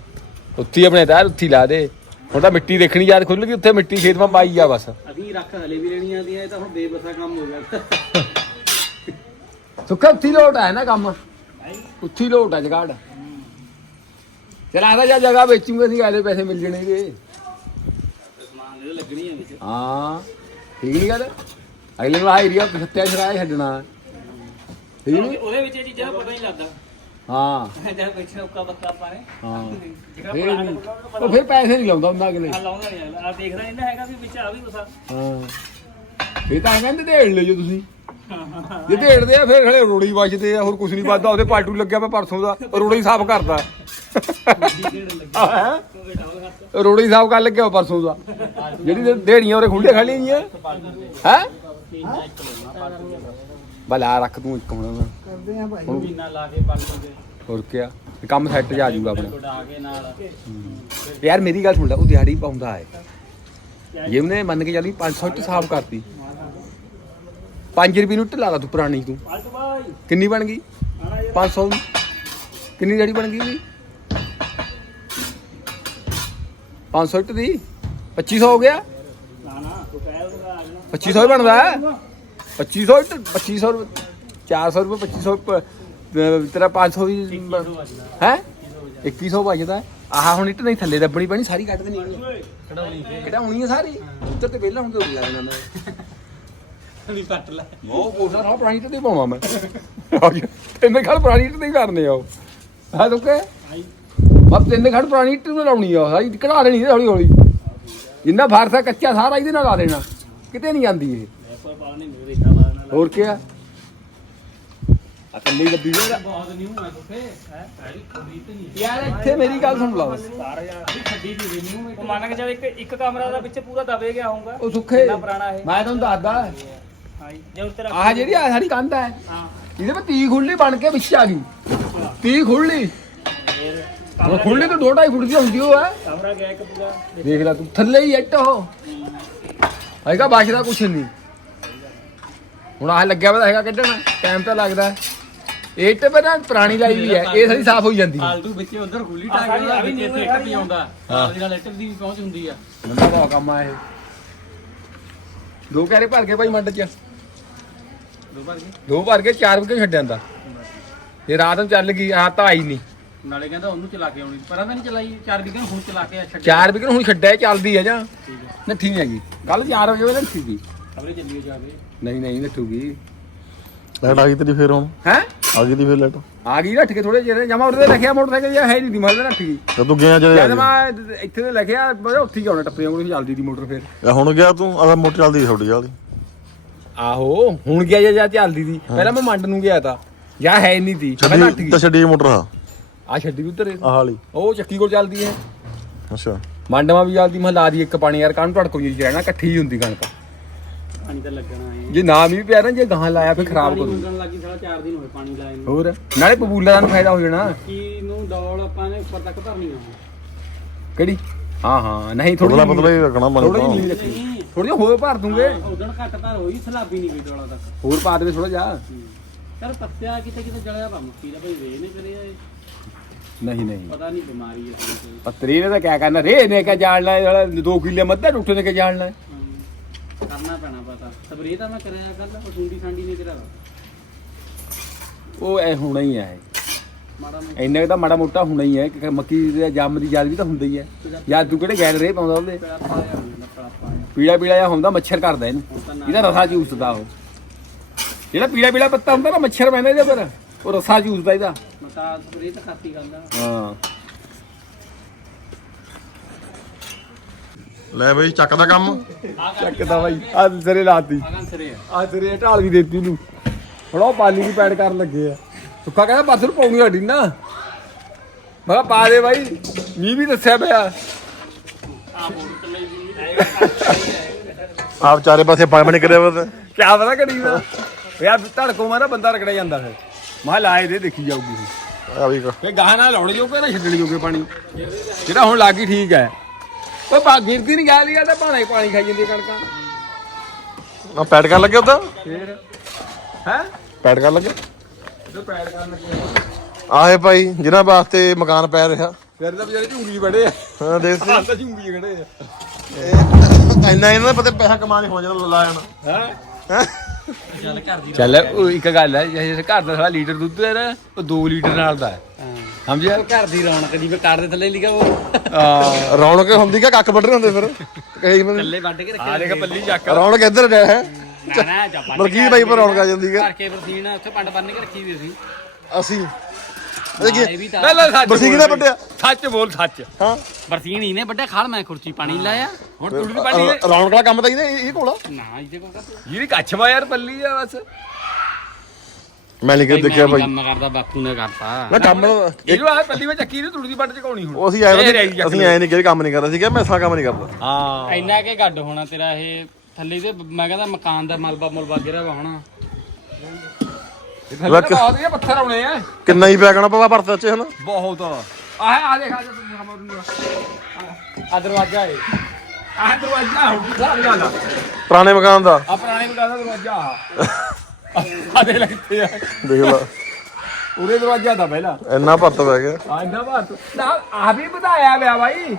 ਉੱਥੇ ਹੀ ਆਪਣੇ ਤਾਰ ਉੱਥੇ ਹੀ ਲਾ ਦੇ। ਹੁਣ ਤਾਂ ਮਿੱਟੀ ਦੇਖਣੀ ਯਾਦ ਖੁੱਲ ਗਈ ਉੱਥੇ ਮਿੱਟੀ ਖੇਤ ਮਾ ਪਾਈ ਆ ਬਸ। ਅਸੀਂ ਰੱਖ ਹਲੇ ਵੀ ਲੈਣੀਆਂ ਆਦੀਆਂ ਇਹ ਤਾਂ ਹੁਣ ਬੇਬਸਾ ਕੰਮ ਹੋ ਗਿਆ। ਸੁੱਕਾ ਉੱਥੇ ਹੀ ਲੋਟ ਹੈ ਨਾ ਕੰਮ। ਉੱਥੇ ਹੀ ਲੋਟ ਹੈ ਜਗਾੜ। ਚਲਾ ਆਦਾ ਜਾਂ ਜਗ੍ਹਾ ਵੇਚੂਗੇ ਸੀ ਆਦੇ ਪੈਸੇ ਮਿਲ ਜਣਗੇ। ਸਮਾਨ ਇਹ ਲੱਗਣੀ ਹੈ ਵਿੱਚ ਹਾਂ ਠੀਕ ਨਹੀਂ ਗੱਲ? ਅਗਲੇ ਨੂੰ ਆ ਏਰੀਆ ਸੱਤਿਆ ਛੜਾਇਆ ਛੱਡਣਾ। ਠੀਕ ਨਹੀਂ ਉਹਦੇ ਵਿੱਚ ਇਹ ਚੀਜ਼ਾਂ ਦਾ ਪਤਾ ਨਹੀਂ ਲੱਗਦਾ। ਹਾਂ। ਜਦ ਬੈਠੇ ਉੱਕਾ ਬੱਕਾ ਪਾਰੇ ਹਾਂ। ਜਿਹੜਾ ਫਿਰ ਪੁਰਾਣਾ ਵੀ- ਪਤਾ ਉਹ ਫਿਰ ਪੈਸੇ ਨਹੀਂ ਲਾਉਂਦਾ ਹੁੰਦਾ ਅਗਲੇ। ਆ ਲਾਉਂਦਾ ਨਹੀਂ ਆ ਦੇਖਦਾ ਨਹੀਂ ਨਾ ਹੈਗਾ ਵੀ ਵਿੱਚ ਆ ਵੀ ਕੁਛ ਆ। ਹਾਂ। ਇਹ ਤਾਂ ਕਹਿੰਦੇ ਢੇੜ ਲਿਓ ਤੁਸੀਂ। ਜੇ ਢੇੜਦੇ ਆ ਫਿਰ ਖਲੇ ਰੋੜੀ ਵੱਜਦੇ ਆ ਹੋਰ ਕੁਝ ਨਹੀਂ ਵੱਜਦਾ। ਉਹਦੇ ਪਾਲਟੂ ਲੱਗਿਆ ਪਿਆ ਪਰਸੋਂ ਦਾ। ਰੋੜੀ ਸਾਫ਼ ਕਰਦਾ। ਹੈਂ? ਰੋੜੀ ਸਾਫ਼ ਕਰ ਲੱਗਿਆ ਹੋਇਆ ਪਰਸੋਂ ਦਾ। ਜਿਹੜੀ ਢੇੜੀਆਂ ਉਹਦੇ ਖੁੱਲੇ ਖੜੀਆਂ ਜੀਆਂ ਹੈ? ਬਲਾ ਰੱਖ ਤੂੰ ਇੱਕ ਹੁਣ ਕਰਦੇ ਆ ਭਾਈ। ਮਹੀਨਾ ਲਾ ਕੇ ਲੂਗੇ ਹੋਰ ਕਿਆ? ਇਹ ਕੰਮ ਸੈੱਟ ਜਾ ਜੂਗਾ ਆਪਣਾ। ਗੁਡਾ ਕੇ ਨਾਲ। ਯਾਰ ਮੇਰੀ ਗੱਲ ਸੁਣ ਲੈ ਉਹ ਦਿਹਾੜੀ ਪਾਉਂਦਾ ਹੈ। ਜੇ ਉਹਨੇ ਮੰਨ ਕੇ ਚੱਲੀ 500 ਇੱਟ ਸਾਫ਼ ਕਰਤੀ। 5 ਰੁਪਏ ਨੂੰ ਇੱਟ ਲਾ ਤੂੰ ਪੁਰਾਣੀ ਤੂੰ। ਪਲਟ ਬਾਈ। ਕਿੰਨੀ ਬਣ ਗਈ? 500 ਦੀ। ਕਿੰਨੀ ਦਿਹਾੜੀ ਬਣ ਗਈ ਵੀ 500 ਇੱਟ ਦੀ। 2500 ਹੋ ਗਿਆ। ਨਾ ਨਾ ਤੂੰ ਕਹਿ ਉਹਦਾ ਆ ਜਾਣਾ 2500 ਹੀ ਬਣਦਾ ਹੈ। 2500 ਇੱਟ 2500 ਰੁਪਏ 400 ਰੁਪਏ 2500 ਰੁਪਏ, ਅਹ ਤੇਰਾ 500 ਵੀ ਹੈ 2100 ਵੱਜਦਾ ਆਹ ਹੁਣ ਇੱਟ ਨਹੀਂ ਥੱਲੇ ਦੱਬਣੀ ਪੈਣੀ ਸਾਰੀ ਕੱਢ ਦੇਣੀ ਕਢਾਉਣੀ ਕਿਹੜਾ ਹੋਣੀ ਹੈ ਸਾਰੀ ਉੱਤਰ ਤੇ ਵਿਹਲਾ ਹੁਣ ਤੇ ਉੱਡ ਜਾਣਾ ਮੈਂ ਨਹੀਂ ਕੱਟ ਲੈ ਉਹ ਕੋਸਾ ਨਾਲ ਪੁਰਾਣੀ ਤੇ ਪਾਵਾਂ ਮੈਂ ਤਿੰਨ ਖੜ ਪੁਰਾਣੀ ਤੇ ਕਰਨੇ ਆ ਉਹ ਆ ਦੁੱਕੇ ਬਸ ਤਿੰਨ ਖੜ ਪੁਰਾਣੀ ਤੇ ਲਾਉਣੀ ਆ ਸਾਰੀ ਕਢਾ ਲੈਣੀ ਇਹ ਹੌਲੀ ਹੌਲੀ ਜਿੰਨਾ ਫਾਰਸਾ ਕੱਚਾ ਸਾਰਾ ਇਹਦੇ ਨਾਲ ਲਾ ਦੇਣਾ ਕਿਤੇ ਨਹੀਂ ਜਾਂਦੀ ਇਹ ਨਹੀਂ ਨਾਲ ਹੋਰ ਕੀ ਆ? ਆ ਕੱਲੀ ਲੱਭੀ ਜਿਹੜਾ ਬਹੁਤ ਨਿਊ ਹੈ ਤੁਥੇ ਹੈ? ਐਡੀ ਖਰੀਦ ਤੇ ਨਹੀਂ। ਯਾਰ ਇੱਥੇ ਮੇਰੀ ਗੱਲ ਸੁਣ ਲਾ ਬਸ 12000 ਅਭੀ ਛੱਡੀ ਦੀ ਨਿਊ ਉਹ ਮੰਨ ਕੇ ਚੱਲ ਇੱਕ ਇੱਕ ਕਮਰਾ ਦਾ ਵਿੱਚ ਪੂਰਾ ਦਬੇ ਗਿਆ ਹੋਊਗਾ। ਉਹ ਸੁੱਖੇ ਕਿੰਨਾ ਪੁਰਾਣਾ ਇਹ? ਮੈਂ ਤੁਹਾਨੂੰ ਦੱਸਦਾ। ਹਾਂ ਜੀ ਜੇ ਉੱਤੇ ਰੱਖ ਆਹ ਜਿਹੜੀ ਆ ਸਾਡੀ ਕੰਧ ਹੈ ਹਾਂ। ਇਹਦੇ ਵਿੱਚ ਤੀ ਖੁੱਲੀ ਬਣ ਕੇ ਵਿੱਚ ਆ ਗਈ। ਤੀ ਖੁੱਲੀ ਫਿਰ ਹੁਣ ਖੁੱਲੀ ਤਾਂ 2.5 ਫੁੱਟ ਦੀ ਹੁੰਦੀ ਉਹ ਹੈ ਕਮਰਾ ਗਿਆ ਇੱਕ ਪੂਰਾ। ਦੇਖ ਲੈ ਤੂੰ ਥੱਲੇ ਹੀ ਇੱਟ ਉਹ। ਹੈਗਾ ਬਚਦਾ ਕੁਛ ਨਹੀਂ। ਹੁਣ ਆਹ ਲੱਗਿਆ ਵਾ ਤਾਂ ਹੈਗਾ ਕੱਢਣ ਟਾਈਮ ਤਾਂ ਲੱਗਦਾ। ਇਹ ਪਰ ਨਾ ਪੁਰਾਣੀ ਲਾਈ ਵੀ ਹੈ ਇਹ ਸਾਰੀ ਸਾਫ਼ ਹੋਈ ਜਾਂਦੀ ਹੈ। ਆਲਟੂ ਵਿੱਚ ਉਧਰ ਖੁੱਲੀ ਆਹ ਟਾਂਗ ਸਾਡੀ ਦਾ ਆ ਵੀ ਵਿੱਚ new ਇੱਥੇ ਹੈ ਇੱਕ ਵੀ ਆਉਂਦਾ। ਨਾਲ ਦੀ ਨਾਲ ਇੱਟਰ ਦੀ ਵੀ ਪਹੁੰਚ ਹੁੰਦੀ ਆ। ਬੰਦਾ ਬਹੁਤ ਕੰਮ ਆ ਇਹ। ਦੋ ਕੈਰੇ ਭਰ ਕੇ ਭਾਈ ਮੰਡ ਚ। ਦੋ ਵਾਰ ਕੇ? ਦੋ ਭਰ ਕੇ ਚਾਰ ਵਜੇ ਛੱਡ ਜਾਂਦਾ। ਇਹ ਰਾਤ ਨੂੰ ਚੱਲ ਗਈ ਆ ਤਾਂ ਆਈ ਨਹੀਂ। ਨਾਲੇ ਕਹਿੰਦਾ ਉਹਨੂੰ ਚਲਾ ਕੇ ਆਉਣੀ। ਪਰਾਂ ਤਾਂ ਨਹੀਂ ਚਲਾਈ ਚਾਰ ਵਿਕਨ ਹੁਣ ਚਲਾ ਕੇ ਛੱਡ ਚਾਰ ਵਜੇ ਹੁਣ ਛੱਡਿਆ ਚੱਲਦੀ ਹੈ ਜਾਂ? ਨੱਠੀ ਨਹੀਂ ਹੈਗੀ ਕੱਲ 4 ਵਜੇ ਉਹ ਨੱਠੀ ਗਈ ਖਬਰੇ ਚੱਲੀਏ ਜਾਵੇ ਨਹੀਂ ਨਹੀਂ ਨੱਠੂਗੀ। ਲਾਈਟ ਆ ਗਈ ਤੇਰੀ ਫੇਰ ਹੁਣ। ਹੈ? ਆ ਗਈ ਤੀ ਫੇਰ ਲਾਈਟ ਆ ਗਈ ਨੱਠ ਕੇ ਥੋੜੇ ਜਿਹੇ ਜਮਾ ਉੱਤੇ ਰੱਖਿਆ ਮੋਟਰਸਾਈਕਲ ਜਿਹਾ ਹੈ ਨਹੀਂ ਦੀ ਮਰਦਾ ਨੱਠ ਗਈ ਤੇ ਤੂੰ ਗਿਆ ਜਦ ਜਦ ਮੈਂ ਇੱਥੇ ਤੇ ਲਿਖਿਆ ਮੈਂ ਉੱਥੇ ਹੀ ਆਉਣਾ ਟੱਪੇ ਕੋਲ ਚੱਲਦੀ ਦੀ ਮੋਟਰ ਫਿਰ। ਆ ਹੁਣ ਗਿਆ ਤੂੰ? ਆ ਮੋਟਰ ਚੱਲਦੀ ਸੀ ਤੁਹਾਡੀ ਵਾਲੀ ਆਹੋ ਹੁਣ ਗਿਆ ਜਾਂ ਜਾਂ ਚੱਲਦੀ ਦੀ ਪਹਿਲਾਂ ਮੈਂ ਮੰਡ ਨੂੰ ਗਿਆ ਤਾਂ। ਜਾਂ ਹੈ ਨਹੀਂ ਦੀ ਮੈਂ ਨੱਠ ਛੱਡੀ ਗਈ। ਤਾਂ ਛੱਡੀ ਮੋਟਰ ਆ। ਆ ਛੱਡੀ ਵੀ ਉੱਧਰ। ਆਹ ਵਾਲੀ। ਉਹ ਚੱਕੀ ਕੋਲ ਚੱਲਦੀ ਹੈ। ਅੱਛਾ। ਮੰਡਵਾ ਵੀ ਚੱਲਦੀ ਮੈਂ ਲਾ ਦੀ ਇੱਕ ਪਾਣੀ ਯਾਰ ਕਾਹਨੂੰ ਟੜਕੋ ਜੀ ਰਹਿਣਾ ਇਕੱਠੀ ਹੀ ਹੁੰਦੀ ਕਣਕ। ਪਾਣੀ ਤਾਂ ਲੱਗਣਾ ਹੈ। ਜੇ ਨਾ ਵੀ ਪਿਆ ਨਾ ਜੇ ਗਾਹਾਂ ਲਾਇਆ ਫਿਰ ਖਰਾਬ ਪਾਣੀ ਕਰੂ ਮੰਗਣ ਲੱਗੀ ਸਾਲਾ 4 ਦਿਨ ਹੋਏ ਪਾਣੀ ਲਾਏ ਨੂੰ। ਹੋਰ ਨਾਲੇ ਪਪੂਲਾ ਦਾ ਨੂੰ ਫਾਇਦਾ ਹੋ ਜਾਣਾ। ਕੀ ਨੂੰ ਡੌਲ ਆਪਾਂ ਨੇ ਉੱਪਰ ਤੱਕ ਭਰਨੀ ਆ। ਕਿਹੜੀ? ਹਾਂ ਹਾਂ ਨਹੀਂ ਥੋੜੀ ਪਤਲਾ ਪਤਲਾ ਹੀ ਰੱਖਣਾ ਮਨ ਥੋੜੀ ਜਿਹੀ ਰੱਖੀ ਥੋੜੀ ਜਿਹੀ ਹੋਰ ਭਰ ਦੂੰਗੇ। ਉਦੋਂ ਘੱਟ ਤਾਂ ਹੋਈ ਸਲਾਬੀ ਨਹੀਂ ਗਈ ਡੋਲਾ ਤੱਕ। ਹੋਰ ਪਾ ਦੇਵੇ ਥੋੜਾ ਜਿਹਾ। ਚਲ ਪੱਤਿਆ ਕਿਤੇ ਕਿਤੇ ਜਲਿਆ ਵਾ ਮੁੱਕੀ ਦਾ ਭਾਈ ਵੇ ਨੇ ਕਰਿਆ ਇਹ। ਨਹੀਂ ਨਹੀਂ। ਪਤਾ ਨਹੀਂ ਬਿਮਾਰੀ ਹੈ ਸਾਨੂੰ ਕੋਈ। ਪੱਤਰੀ ਨੇ ਤਾਂ ਕਿਆ ਕਰਨਾ ਰੇ ਨੇ ਕਿਆ ਜਾਣਨਾ ਸਾਲਾ 2 ਕਿੱਲੇ ਮੱਧਾ ਟੁੱਟੇ ਨੇ ਕਿਆ ਜਾਣਨਾ ਕਰਨਾ ਪੈਣਾ ਪਤਾ। ਸਬਰੇ ਤਾਂ ਮੈਂ ਕਰਿਆ ਕੱਲ ਪਸੂੰਡੀ ਸਾਂਡੀ ਨਹੀਂ ਕਰਿਆ ਵਾ। ਉਹ ਐ ਹੋਣਾ ਹੀ ਹੈ ਮਾੜਾ ਇੰਨਾ ਕੁ ਤਾਂ ਮਾੜਾ ਮੋਟਾ ਹੋਣਾ ਹੀ ਹੈ ਕਿ ਮੱਕੀ ਦੇ ਜੰਮ ਦੀ ਜਾਲ ਵੀ ਤਾਂ ਹੁੰਦਾ ਹੀ ਯਾਰ ਤੂੰ ਕਿਹੜੇ ਗੈਰ ਰੇ ਪਾਉਂਦਾ ਉਹਦੇ? ਮੋਟਾ ਪਾਇਆ ਹੁੰਦਾ ਪੜਾਪਾ ਪੀਲਾ ਪੀਲਾ ਜਿਹਾ ਹੁੰਦਾ ਮੱਛਰ ਕਰਦਾ ਇਹਨੂੰ। ਇਹਦਾ ਰਸਾ ਚੂਸਦਾ ਉਹ। ਜਿਹੜਾ ਪੀਲਾ ਪੀਲਾ ਪੱਤਾ ਹੁੰਦਾ ਨਾ ਮੱਛਰ ਪੈਂਦਾ ਇਹਦੇ ਪਰ ਉਹ ਰਸਾ ਚੂਸਦਾ ਇਹਦਾ। ਮਤਾ ਸਬਰੇ ਤਾਂ ਖਾਤੀ ਗੱਲ ਦਾ ਹਾਂ। ਲੈ ਬਈ ਚੱਕ ਦਾ ਕੰਮ? ਚੱਕਦਾ ਬਾਈ ਆ ਸਰੇ ਲਾਤੀ। ਆ ਸਰੇ ਢਾਲ ਵੀ ਦੇਤੀ ਨੂੰ। ਹੁਣ ਉਹ ਪਾਲੀ ਵੀ ਪੈਡ ਕਰਨ ਲੱਗੇ ਆ। ਸੁੱਖਾ ਕਹਿੰਦਾ ਬਸ ਨੂੰ ਪਾਉਣੀ ਹੱਡੀ ਨਾ। ਮੈਂ ਕਿਹਾ ਪਾ ਦੇ ਬਾਈ ਮੀਂਹ ਵੀ ਦੱਸਿਆ ਪਿਆ। ਆ ਵਿਚਾਰੇ ਪਾਸੇ ਪਾਣੀ ਵਾ ਕਿਆ ਪਤਾ ਕਰੀ ਦਾ। ਯਾਰ ਧੜਕੋ ਮੈਂ ਨਾ ਬੰਦਾ ਰਗੜਿਆ ਜਾਂਦਾ ਫਿਰ। ਮੈਂ ਲਾਏ ਦੇ ਦੇਖੀ ਜਾਊਗੀ। ਆ ਵੀ ਫੇ ਗਾਹ ਨਾਲ ਲਾਉਣ ਜੋਗੇ ਨਾ ਛੱਡਣ ਜੋਗੇ ਪਾਣੀ। ਜਿਹੜਾ ਹੁਣ ਲੱਗੀ ਠੀਕ ਹੈ। ਉਹ ਬਾ ਗਿਰਦੀ ਨਹੀਂ ਗੱਲ ਹੀ ਆ ਤਾਂ ਪਾਣੀ ਪਾਣੀ ਖਾਈ ਜਾਂਦੀ ਕਣਕਾਂ। ਆ ਪੈਡ ਕਰਨ ਲੱਗੇ ਉਦਾਂ ਫੇਰ? ਹੈ? ਪੈਡ ਕਰਨ ਲੱਗੇ? ਜੋ ਪੈੜ ਕਰਨ ਲੱਗੇ ਆਏ ਭਾਈ ਜਿਨ੍ਹਾਂ ਵਾਸਤੇ ਮਕਾਨ ਪੈ ਰਿਹਾ। ਫਿਰ ਤਾਂ ਵਿਚਾਰੇ ਝੁੰਗੀ ਬੜੇ ਆ। ਹਾਂ ਦੇਖ ਹਾਲ ਤਾਂ ਝੁੰਗੀ ਖੜੇ ਆ। ਇਹ ਇੰਨਾ ਇਹਨਾਂ ਦਾ ਪਤਾ ਪੈਸਾ ਕਮਾ ਨਹੀਂ ਹੋ ਜਾਣਾ ਲਾ ਜਾਣਾ। ਹੈ? ਚੱਲ ਘਰ ਦੀ ਚੱਲ ਉਹ ਇੱਕ ਗੱਲ ਹੈ ਜੇ ਘਰ ਦਾ ਸਾਰਾ ਲੀਟਰ ਦੁੱਧ ਹੈ ਨਾ ਉਹ 2 ਲੀਟਰ ਨਾਲ ਦਾ ਹੈ। ਸਮਝਿਆ? ਘਰ ਦੀ ਰੌਣਕ ਜਿਵੇਂ ਕਾਰ ਦੇ ਥੱਲੇ ਲਿਖਿਆ ਉਹ ਆ ਰੌਣਕ ਹੁੰਦੀ ਕਿ ਕੱਖ ਵੱਢ ਰਹੇ ਹੁੰਦੇ ਫਿਰ? ਕਹੀ ਮੈਂ ਥੱਲੇ ਵੱਢ ਕੇ ਰੱਖਿਆ ਆ ਦੇਖ ਪੱਲੀ ਚੱਕ ਰੌਣਕ ਇੱਧਰ ਹੈ। ਨਾ ਨਾ ਜਾ ਵੱਢ ਮਲਕੀਤ ਬਾਈ ਪਰ ਰੌਣਕ ਆ ਜਾਂਦੀ ਹੈ। ਘਰ ਕੇ ਬਰਸੀਨ ਉੱਥੇ ਪੰਡ ਬੰਨ ਕੇ ਰੱਖੀ ਵੀ ਸੀ। ਅਸੀਂ। ਇਹ ਇਹ ਕੀ ਵੀ ਤਾਂ ਲੈ ਲੈ ਸੱਚ ਬਰਸੀਨ ਬਈ। ਵੱਢਿਆ? ਸੱਚ ਬੋਲ ਸੱਚ। ਹਾਂ। ਬਰਸੀਨ ਹੀ ਨੇ ਵੱਡਾ ਖਾਲ ਮੈਂ ਖੁਰਚੀ ਪਾਣੀ ਲਾਇਆ। ਹੁਣ ਤੂੜੀ ਪਾਣੀ ਰੌਣਕ ਵਾਲਾ ਕੰਮ ਤਾਂ ਇਹਦੇ ਇਹ ਕੋਲ। ਨਾ ਇਹਦੇ ਕੋਲ? ਜਿਹੜੀ ਯਾਰ ਪੱਲੀ ਆ ਬਸ। ਮੈਂ ਨਹੀਂ ਕਿ ਦੇਖਿਆ ਭਾਈ ਕੰਮ ਕਰਦਾ ਬਾਪੂ ਨੇ ਕਰਤਾ। ਨਾ ਕੰਮ ਇਹਨੂੰ ਆ ਪੱਲੀ ਵਿੱਚ ਚੱਕੀ ਨੂੰ ਤੂੜੀ ਦੀ ਪੱਟ ਚਕਾਉਣੀ ਹੁਣ? ਉਹ ਅਸੀਂ ਆਏ ਇਹ ਰਹਿ ਗਈ ਨੀ- ਚੱਕ ਅਸੀਂ ਆਏ ਨਹੀਂ ਕਿ ਕੰਮ ਨਹੀਂ ਕਰਦਾ ਸੀਗਾ ਮੈਂ ਸਾ ਕੰਮ ਨਹੀਂ ਕਰਦਾ। ਹਾਂ। ਇੰਨਾ ਕੇ ਗੱਡ ਹੋਣਾ ਤੇਰਾ ਇਹ ਥੱਲੇ ਤੇ ਮੈਂ ਕਹਿੰਦਾ ਮਕਾਨ ਦਾ ਮਲਬਾ ਮੁਲਬਾ ਗਿਰਿਆ ਵਾ ਹੋਣਾ। ਇਹ ਥੱਲੇ ਤਾਂ ਬਹੁਤ ਇਹ ਪੱਥਰ ਆਉਣੇ ਆ। ਕਿੰਨਾ ਹੀ ਪਿਆ ਕਣਾ ਪਵਾ ਭਰਤ ਚ ਹਨਾ? ਬਹੁਤ। ਆ ਆ ਦੇਖ ਆ ਜਾ ਤੂੰ ਹਮਾਰ ਆ ਦਰਵਾਜ਼ਾ ਏ ਆ ਦਰਵਾਜ਼ਾ ਹੁਣ ਪੁਰਾਣੇ ਮਕਾਨ ਦਾ। ਆ ਪੁਰਾਣੇ ਮਕਾਨ ਦਾ ਦਰਵਾਜ਼ਾ ਆ [LAUGHS] ਆ ਦੇ ਲੱਗਦੇ ਆ। ਦੇਖ ਲਾ। ਉਰੇ ਦਰਵਾਜ਼ਾ ਦਾ ਪਹਿਲਾਂ। ਇੰਨਾ ਭਰਤ ਪੈ ਗਿਆ। ਆ ਇੰਨਾ ਬਾਤ ਨਾ ਆ ਵੀ ਵਧਾਇਆ ਵਿਆ ਬਾਈ।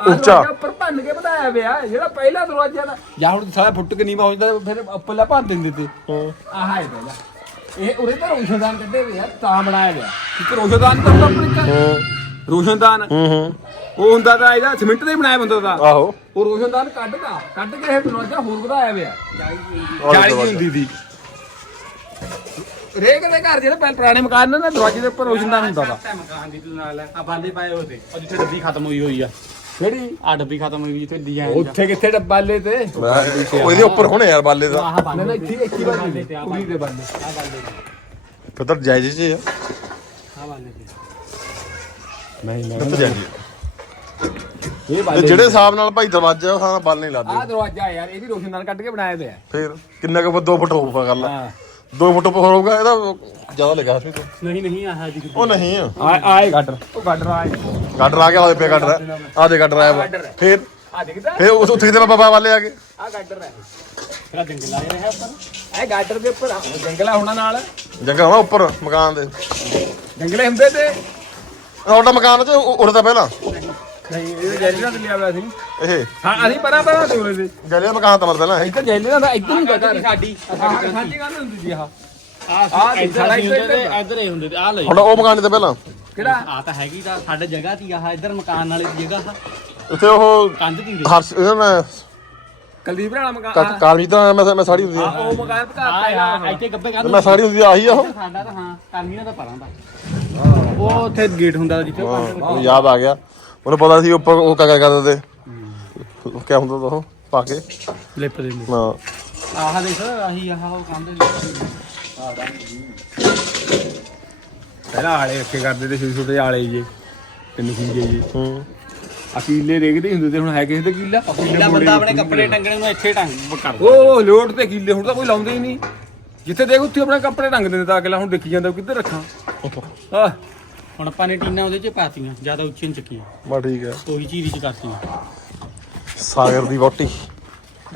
ਆਹ ਉੱਚਾ। ਦਰਵਾਜ਼ਾ ਉੱਪਰ ਭੰਨ ਕੇ ਵਧਾਇਆ ਵਿਆ ਜਿਹੜਾ ਪਹਿਲਾ ਦਰਵਾਜ਼ਾ ਦਾ ਜਾਂ ਹੁਣ ਸਾਰਾ ਫੁੱਟ ਕੇ ਨਹੀਂ ਪਹੁੰਚਦਾ ਫਿਰ ਉੱਪਰਲਾ ਭੰਨ ਦਿੰਦੇ ਤੇ। ਆਹ ਹੈ ਪਹਿਲਾ। ਇਹ ਉਰੇ ਤਾਂ ਰੋਸ਼ਨਦਾਨ ਕੱਢੇ ਵੇ ਆ ਤਾਂ ਬਣਾਇਆ ਗਿਆ। ਇੱਕ ਰੋਸ਼ਨਦਾਨ ਤਾਂ ਆਪਣੇ ਘਰ। ਰੋਸ਼ਨਦਾਨ। ਹੂੰ ਹੂੰ। ਉਹ ਹੁੰਦਾ ਤਾਂ ਇਹਦਾ ਸਿਮੈਂਟ ਦਾ ਹੀ ਬਣਾਇਆ ਹੁੰਦਾ ਤਾਂ। ਆਹੋ। ਉਹ ਰੋਸ਼ਨਦਾਨ ਕੱਢਦਾ। ਕੱਢ ਕੇ ਇਹ ਦਰਵਾਜ਼ਾ ਹੋਰ ਵਧਾਇਆ ਵਿਆ ਆਹ ਜਾਲੀ ਦਰਵਾਜ਼ਾ। ਦੀ ਹੁੰਦੀ ਸੀ। ਰੇਕ ਦੇ ਘਰ ਜਿਹੜੇ ਪਹਿਲ ਪੁਰਾਣੇ ਮਕਾਨ ਨੇ ਨਾ ਦਰਵਾਜ਼ੇ ਦੇ ਉੱਪਰ ਰੋਸ਼ਨਦਾਨ ਹੁੰਦਾ ਤਾ ਮਕਾਨ ਦੀ ਤੂੰ ਨਾਲ ਆ ਬਾਲੇ ਪਾਏ ਹੋਏ ਤੇ। ਉਹ ਜਿੱਥੇ ਡੱਬੀ ਖਤਮ ਹੋਈ ਹੋਈ ਆ। ਕਿਹੜੀ? ਆ ਡੱਬੀ ਖਤਮ ਹੋਈ ਜਿੱਥੇ ਡਿਜ਼ਾਈਨ ਉੱਥੇ ਕਿੱਥੇ ਡੱਬਾਲੇ ਤੇ? ਉਹ ਇਹਦੇ ਉੱਪਰ ਹੋਣੇ ਯਾਰ ਬਾਲੇ ਦਾ। ਆਹ ਨਾ ਨਾ ਬਾਲੇ ਇੱਥੇ ਇੱਥੇ ਬਾਲੇ ਤੇ ਕੁੜੀ ਦੇ ਬਾਲੇ। ਆ ਬਾਲੇ ਫਿਰ ਤਾਂ ਜਾਇਜ਼ ਚ ਆ। ਆ ਬਾਲੇ ਤੇ ਨਹੀਂ ਫਿਰ ਤਾਂ ਜਾਇਜ਼ ਇਹ ਤੇ ਬਾਲੇ ਜਿਹੜੇ ਹਿਸਾਬ ਨਾਲ ਭਾਈ ਦਰਵਾਜ਼ਾ ਉਹ ਹਾਂ ਬਾਲ ਨਹੀਂ ਆ ਲਾਦੇ ਦਰਵਾਜ਼ਾ ਯਾਰ ਇਹ ਵੀ ਰੋਸ਼ਨਦਾਨ ਕੱਢ ਕੇ ਬਣਾਇਆ ਹੋਇਆ ਫਿਰ ਕਿੰਨਾ ਕੁ 2 ਫੁੱਟ ਹੋਊਗਾ ਕਰ ਲੈ ਹਾਂ। 2 ਫੁੱਟ ਉੱਪਰ ਹੋਊਗਾ ਇਹਦਾ ਜ਼ਿਆਦਾ ਲੱਗਾ ਹਸਮੀ ਤੋਂ। ਨਹੀਂ ਨਹੀਂ ਆਹ ਜੀ ਉਹ ਨਹੀਂ। ਆ ਆ ਆਏ ਗਾਡਰ। ਉਹ ਗਾਡਰ ਆਏ ਗਾਡਰ ਆ ਗਿਆ ਉਹਦੇ ਪਿਆ ਗਾਡਰ। ਆ ਦੇ ਗਾਡਰ ਆਇਆ ਵਾ। ਫਿਰ? ਆ ਦਿਖਦਾ? ਫਿਰ ਉਸ ਉੱਥੇ ਕਿਤੇ ਬਾਬਾ ਵਾਲੇ ਆ ਗਏ। ਆ ਗਾਡਰ ਹੈ। ਤੇਰਾ ਜੰਗਲ ਆ ਰਿਹਾ ਉੱਪਰ। ਇਹ ਗਾਡਰ ਦੇ ਉੱਪਰ ਆ, ਜੰਗਲਾ ਹੋਣਾ ਨਾਲ। ਜੰਗਲ ਹੋਣਾ ਉੱਪਰ ਮਕਾਨ ਦੇ। ਜੰਗਲੇ ਹੁੰਦੇ ਤੇ। ਤੁਹਾਡਾ ਮਕਾਨ ਤਾਂ ਪਹਿਲਾਂ। ਨਹੀਂ ਇਹ ਜੈਲੀ ਨਾਲ ਲਿਆ ਹੋਇਆ ਸੀ? ਇਹ? ਹਾਂ ਅਸੀਂ ਪਰਾਂ ਪਰਾਂ ਤੇ ਉਰੇ ਦੇ। ਜਲਿਆ ਮਕਾਨ ਤਾਂ ਮਰ ਪਹਿਲਾਂ ਇਹ ਇੱਧਰ ਜੈਲੀ ਨਾਲ ਇੱਧਰ ਨਹੀਂ ਘਰ। ਸਾਡੀ। ਸਾਡੀ ਗੱਲ ਹੁੰਦੀ ਸੀ ਆਹ। ਆ ਆਹ ਸਾਡਾ ਇੱਧਰ ਇੱਧਰ ਇੱਧਰ ਹੀ ਹੁੰਦੇ ਤੇ ਆ ਲਈ ਹੁਣ ਉਹ ਮਕਾਨ ਤੇ ਪਹਿਲਾਂ? ਕਿਹੜਾ? ਆ ਤਾਂ ਹੈਗੀ ਤਾਂ ਸਾਡੇ ਜਗ੍ਹਾ ਤੀ ਆਹ ਇੱਧਰ ਮਕਾਨ ਵਾਲੀ ਦੀ ਜਗ੍ਹਾ ਇੱਥੇ ਉਹ ਕੰਧ ਤੀ ਹਰਸ਼ ਇਹਦਾ ਮੈਂ ਕੁਲਦੀਪ ਵਾਲਾ ਮਕਾਨ ਕਾਲਮੀ ਤਾਂ ਮੈਂ ਮੈਂ ਸਾੜੀ ਹੁੰਦੀ ਆ। ਆ ਉਹ ਮਕਾਨ ਭਗਾ ਆ ਪਹਿਲਾਂ ਇੱਥੇ ਗੱਬੇ ਕੰਧ ਮੈਂ ਸਾੜੀ ਹੁੰਦੀ ਆ, ਆਹੀ ਆ ਉਹ। ਸਾਡਾ ਤਾਂ ਹਾਂ ਕਰਮੀ ਦਾ ਤਾਂ ਪਰਾਂ ਦਾ। ਉਹ ਉੱਥੇ ਗੇਟ ਹੁੰਦਾ ਜਿੱਥੇ ਉਹ ਯਾਦ ਆ ਗਿਆ। ਉਹਨੂੰ ਪਤਾ ਸੀ ਉੱਪਰ ਉਹ ਕਾ ਕਰਦੇ ਤੇ ਕੀ ਹੁੰਦਾ ਤਾ ਉਹ ਪਾ ਕੇ। ਲਿਪ ਦੇ ਨਾ ਆਹ ਦੇਖ ਆਹੀ ਆਹ ਉਹ ਕੰਧ ਪਹਿਲਾਂ ਆਲੇ ਅੱਕੇ ਕਰਦੇ ਤੇ ਛੋਟੇ ਛੋਟੇ ਆਲੇ ਜੇ ਤਿੰਨ ਖੁੰਝੇ ਜੇ। ਹੂੰ। ਅਕੀਲੇ ਦੇਖਦੇ ਹੀ ਹੁੰਦੇ ਤੇ ਹੁਣ ਹੈ ਕਿਸੇ ਤੇ ਕੀਲਾ। ਕਿਲਾ ਬੰਦਾ ਆਪਣੇ ਕੱਪੜੇ ਟੰਗਣੇ ਨੂੰ ਇੱਥੇ ਟੰਗ ਕਰ ਉਹ ਲੋਟ ਤੇ ਕੀਲੇ ਹੁਣ ਤਾਂ ਕੋਈ ਲਾਉਂਦੇ ਹੀ ਨਹੀਂ। ਜਿੱਥੇ ਦੇਖ ਉੱਥੇ ਆਪਣੇ ਕੱਪੜੇ ਟੰਗ ਦਿੰਦੇ ਤਾਂ ਅਗਲਾ ਹੁਣ ਦੇਖੀ ਜਾਂਦਾ ਕਿੱਧਰ ਰੱਖਾਂ? ਆ ਹੁਣ ਆਪਾਂ ਨੇ ਟੀਨਾ ਉਹਦੇ ਚ ਪਾਤੀਆਂ ਜ਼ਿਆਦਾ ਉੱਚੀਆਂ ਚੱਕੀਆਂ। ਬਾ ਠੀਕ ਹੈ। ਉਹੀ ਚੀਰੀ ਚ ਕਰਤੀਆਂ। ਸਾਗਰ ਦੀ ਬੋਟੀ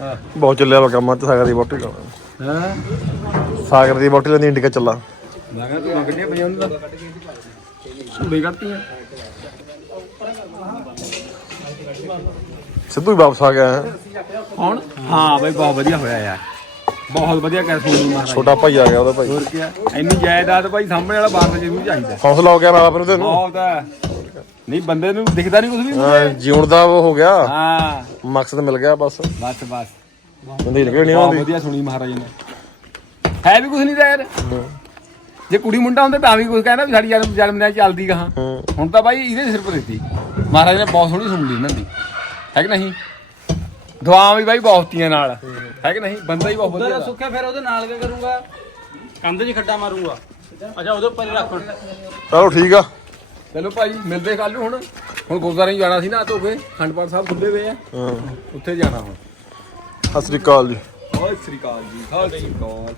ਹਾਂ। ਬਹੁਤ ਚੱਲਿਆ ਵਾ ਕੰਮ ਤੇ ਸਾਗਰ ਦੀ ਬੋਟੀ ਲਾਉਣਾ ਹਾਂ। ਸਾਗਰ ਦੀ ਬੋਟੀ ਲੈਂਦੀ ਇੰਡੀਕਾ ਚੱਲਾ। ਮੈਂ ਤੂੰ ਦਾ ਸਿੱਧੂ ਹੀ ਵਾਪਸ ਆ ਗਿਆ। ਹੈ। ਹੁਣ? ਹਾਂ ਬਈ ਬਹੁਤ ਵਧੀਆ ਹੋਇਆ ਯਾਰ। ਬਹੁਤ ਵਧੀਆ ਕਹਿ ਸੋਨੀ ਮਹਾਰਾਜ। ਛੋਟਾ ਭਾਈ ਆ ਗਿਆ ਉਹਦਾ ਭਾਈ। ਹੋਰ ਕੀ ਇੰਨੀ ਜਾਇਦਾਦ ਭਾਈ ਸਾਹਮਣੇ ਵਾਲਾ ਬਾਰ ਜ਼ਰੂਰ ਚਾਹੀਦਾ ਹੌਸਲਾ ਹੋ ਗਿਆ ਫਿਰ ਉਹਦੇ ਨੂੰ ਬਹੁਤ ਹੈ ਨਹੀਂ ਬੰਦੇ ਨੂੰ ਦਿਖਦਾ ਨਹੀਂ ਕੁਝ ਵੀ। ਹਾਂ, ਜਿਉਣ ਦਾ ਉਹ ਹੋ ਗਿਆ। ਹਾਂ। ਮਕਸਦ ਮਿਲ ਗਿਆ ਬਸ। ਬਸ ਬਸ। ਬੰਦੀ ਨਿਕਲ ਨਹੀਂ ਬਹੁਤ ਆਉਂਦੀ ਵਧੀਆ ਸੁਣੀ ਮਹਾਰਾਜ ਨੇ। ਹੈ ਵੀ ਕੁਝ ਨਹੀਂ ਤਾਂ ਯਾਰ। ਜੇ ਕੁੜੀ ਮੁੰਡਾ ਹੁੰਦਾ ਤਾਂ ਵੀ ਕੁਝ ਕਹਿੰਦਾ ਵੀ ਸਾਡੀ ਜਨਮ ਜਨਮ ਦਿਨ ਚੱਲਦੀ ਕਹਾਂ ਹੂੰ। ਹੁਣ ਤਾਂ ਬਾਈ ਇਹਦੇ ਸਿਰ ਪਰ ਦਿੱਤੀ। ਮਹਾਰਾਜ ਨੇ ਬਹੁਤ ਸੋਹਣੀ ਸੁਣ ਲਈ ਇਹਨਾਂ ਦੀ। ਹੈ ਕਿ ਨਹੀਂ? ਦੁਆਵਾਂ ਵੀ ਬਾਈ ਬਹੁਤੀਆਂ ਨਾਲ। ਹੈ ਕਿ ਨਹੀਂ? ਬੰਦਾ ਹੀ ਬਹੁਤ ਵਧੀਆ ਉਧਰ ਦਾ। ਸੁੱਖਿਆ ਫਿਰ ਉਹਦੇ ਨਾਲ ਕੀ ਕਰੂੰਗਾ? ਕੰਧ 'ਚ ਖੱਡਾ ਮਾਰੂੰਗਾ। ਅੱਛਾ ਉਹਦੇ ਉੱਪਰ ਹੀ ਰੱਖ। ਚਲੋ ਠੀਕ ਆ। ਚਲੋ ਭਾਈ ਮਿਲਦੇ ਕੱਲ ਨੂੰ ਹੁਣ। ਹੁਣ ਗੁਰਦੁਆਰੇ ਹੀ ਜਾਣਾ ਸੀ ਨਾ ਧੋ ਕੇ ਖੰਡਪਾਠ ਸਾਹਿਬ ਖੁੱਲੇ ਹੋਏ ਆ। ਹਾਂ। ਉੱਥੇ ਜਾਣਾ ਹੁਣ। ਸਤਿ ਸ੍ਰੀ ਅਕਾਲ ਜੀ। ਸਤਿ ਸ੍ਰੀ ਅਕਾਲ ਜੀ ਸਤਿ ਸ੍ਰੀ ਅਕਾਲ।